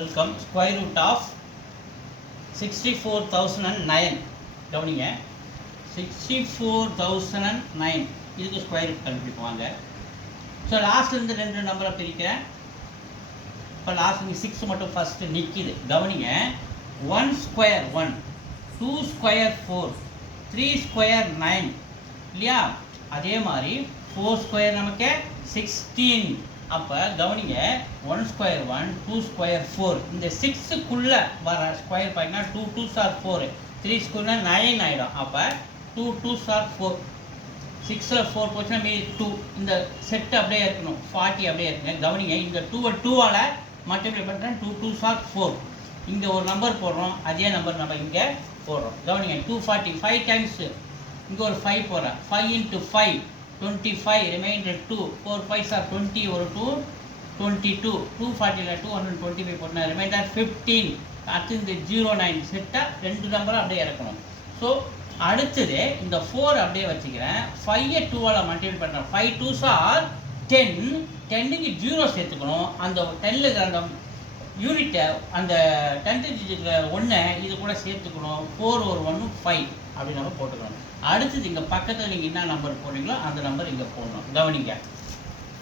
Welcome. Square root of 64,009. கவனிங்க 64,009 இதுக்கு square root கண்டுபிடிப்பாங்க. ஸோ லாஸ்ட்லேருந்து ரெண்டு நம்பரை பிரிக்கிறேன். இப்போ லாஸ்ட் இங்கே 6 மட்டும் ஃபஸ்ட்டு நிற்கிது. கவனிங்க 1 ஸ்கொயர் 1, 2 ஸ்கொயர் 4, 3 ஸ்கொயர் 9 இல்லையா? அதே மாதிரி 4 ஸ்கொயர் நமக்கு 16. அப்போ கவனிங்க 1 ஸ்கொயர் 1, 2 ஸ்கொயர் 4. இந்த 6க்குள்ளே வர ஸ்கொயர் பார்த்தீங்கன்னா 2 2s are 4, 3 ஸ்கொயர்னா 9 ஆகிடும். அப்போ 2 2s are 4, 6ல் 4 போச்சுன்னா மீதி 2. இந்த செட்டு அப்படியே இருக்கணும், 40 அப்படியே இருக்குங்க. கவனிங்க இந்த 2வை 2ஆல் மல்டிப்ளை பண்ணுறேன், 2 2s are 4. இங்கே ஒரு நம்பர் போடுறோம், அதே நம்பர் நம்ம இங்கே போடுறோம். கவனிங்க 240 5 டைம்ஸு, இங்கே ஒரு 5 போடுறேன். 5 × 5 25, ரிமைண்டர் 2, 4 5s are 20, ஒரு 2 22, 240ல் 225 போட்டேன், ரிமைண்டர் 15. அடுத்து இந்த 09 செட்டாக ரெண்டு நம்பரும் அப்படியே இறக்கணும். ஸோ அடுத்தது இந்த 4 அப்படியே வச்சுக்கிறேன், 5ஐ 2ஆல் மல்டிப்ளை பண்ணுறேன். 5 2s are 10, 10க்கு 0 சேர்த்துக்கணும். அந்த 10ல் இருக்கிற அந்த யூனிட்டை அந்த 10th இருக்கிற 1 இது கூட சேர்த்துக்கணும். 4 ஒரு 1 5 அப்படி நம்ம போட்டுக்கணும். அடுத்தது இங்கே பக்கத்தில் நீங்கள் என்ன நம்பர் போடுறீங்களோ அந்த நம்பர் இங்கே போடணும். கவனிங்க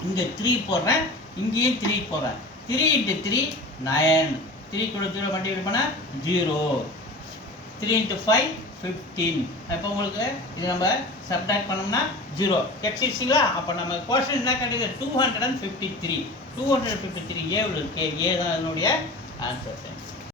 இங்கே 3 போடுறேன், இங்கேயும் 3 போடுறேன். 3 × 3 9, 3 கூட 0 மல்டிப்ளை பண்ணால் 0, 3 × 5 15. இப்போ உங்களுக்கு இது நம்ம சப்ட்ராக்ட் பண்ணோம்னா 0 கிடைச்சிருச்சிங்களா? அப்போ நம்ம கொஸ்டின் என்ன கிடைக்குது? 253. 253 ஏவில் இருக்கு. ஏ தான் அதனுடைய ஆன்சர்.